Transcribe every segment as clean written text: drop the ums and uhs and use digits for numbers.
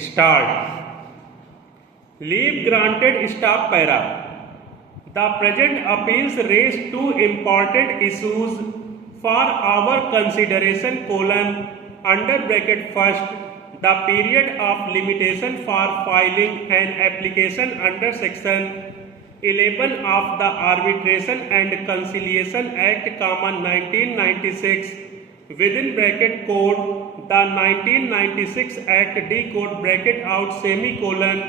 Start. Leave granted. Stop para. The present appeals raise two important issues for our consideration under bracket first, the period of limitation for filing an application under section 11 of the Arbitration and Conciliation Act, 1996 within bracket code the 1996 Act D code bracket out semicolon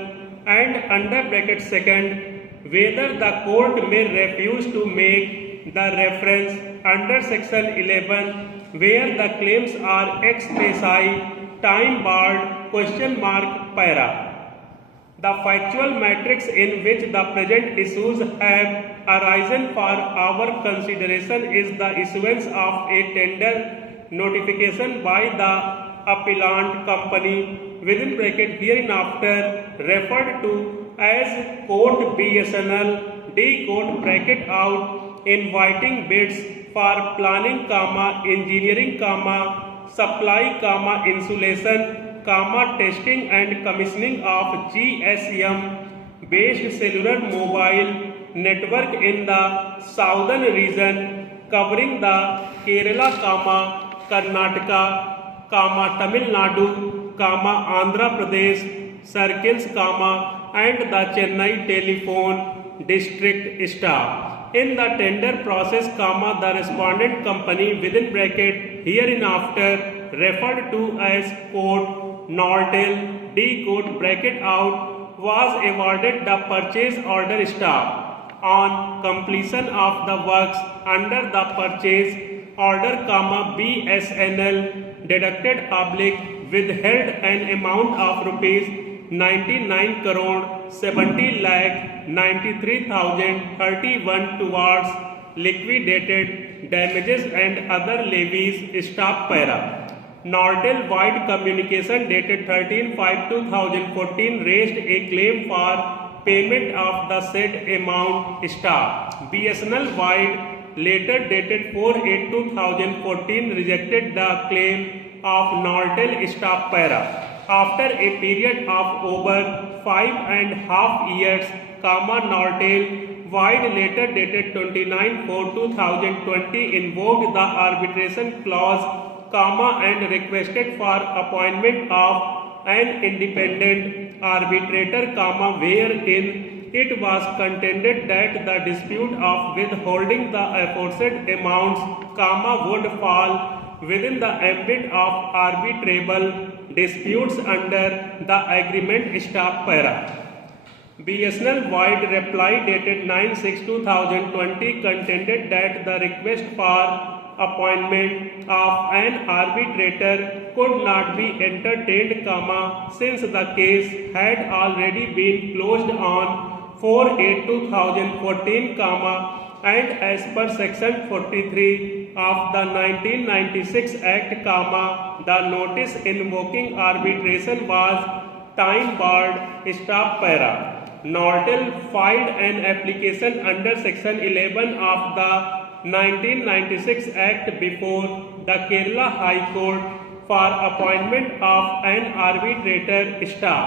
and under bracket second whether the court may refuse to make the reference under section 11 where the claims are expressly time barred question mark para. The factual matrix in which the present issues have arisen for our consideration is the issuance of a tender notification by the appellant company within bracket hereinafter referred to as Code BSNL D code bracket out inviting bids for planning, engineering, supply, insulation, testing and commissioning of GSM based cellular mobile network in the southern region covering the Kerala, Karnataka, Tamil Nadu, Andhra Pradesh circles, and the Chennai telephone district staff. In the tender process, the respondent company within bracket hereinafter referred to as code Nortel D code bracket out was awarded the purchase order staff on completion of the works under the purchase order, BSNL deducted withheld an amount of rupees 99 crore 70 lakh 93,031 towards liquidated damages and other levies. Stop para. Nortel Wide Communication dated 13/5/2014 raised a claim for payment of the said amount. Stop. BSNL Wide later dated 4/8/2014 rejected the claim of Nortel. Stop para. After a period of over 5.5 years, Nortel Wide later dated 29/4/2020 invoked the arbitration clause, and requested for appointment of an independent arbitrator, wherein it was contended that the dispute of withholding the aforesaid amounts, would fall within the ambit of arbitrable disputes under the agreement. Stop para. BSNL Wide reply dated 9/6/2020 contended that the request for appointment of an arbitrator could not be entertained, since the case had already been closed on 4/8/2014, and as per section 43 of the 1996 Act, the notice invoking arbitration was time barred. Stop para. Nortel filed an application under section 11 of the 1996 Act before the Kerala High Court for appointment of an arbitrator. Stop.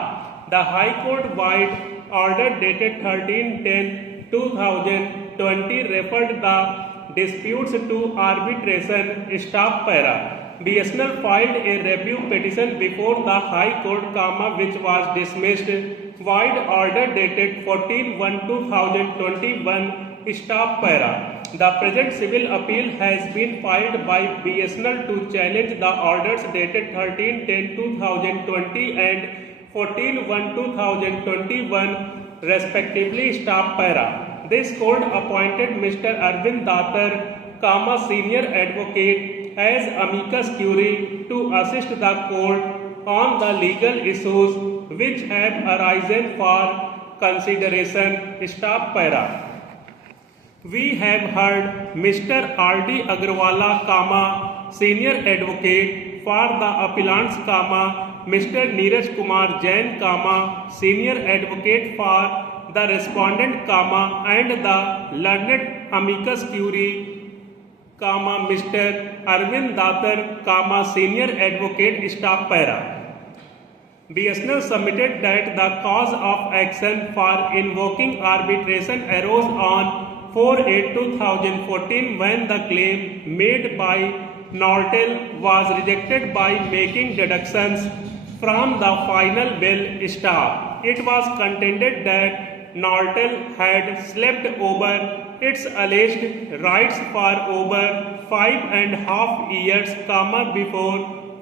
The High Court Wide order dated 13/10/2020 referred the disputes to arbitration. Stop para. BSNL filed a review petition before the High Court, which was dismissed. Wide order dated 14/1/2021. Stop para. The present civil appeal has been filed by BSNL to challenge the orders dated 13/10/2020 and 14/1/2021 respectively. Stop para. This court appointed Mr. Arvind Datar, senior advocate, as amicus curiae to assist the court on the legal issues which have arisen for consideration. Stop para. We have heard Mr. R.D. Agrawala, senior advocate for the appellants, Mr. Neeraj Kumar Jain, senior advocate for the respondent, and the learned amicus curiae, Mr. Arvind Datar, senior advocate. Stop para. BSNL submitted that the cause of action for invoking arbitration arose on 4/8/2014 when the claim made by Nortel was rejected by making deductions from the final bill staff. It was contended that Nortel had slept over its alleged rights for over 5.5 years, before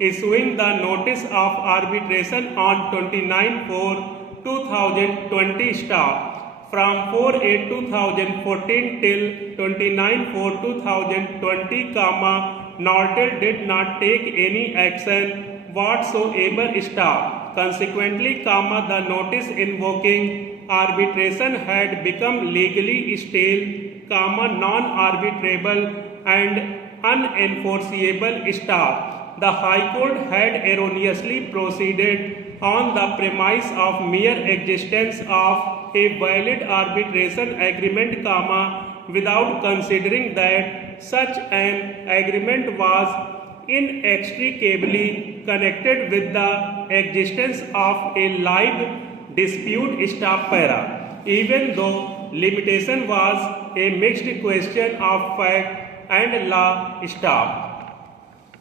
issuing the notice of arbitration on 29/4/2020 staff. From 4/8/2014 till 29/4/2020, Nortel did not take any action whatsoever staff. Consequently, the notice invoking arbitration had become legally stale, non-arbitrable and unenforceable staff. The High Court had erroneously proceeded on the premise of mere existence of a valid arbitration agreement, without considering that such an agreement was inextricably connected with the existence of a live dispute staff para. Even though limitation was a mixed question of fact and law staff.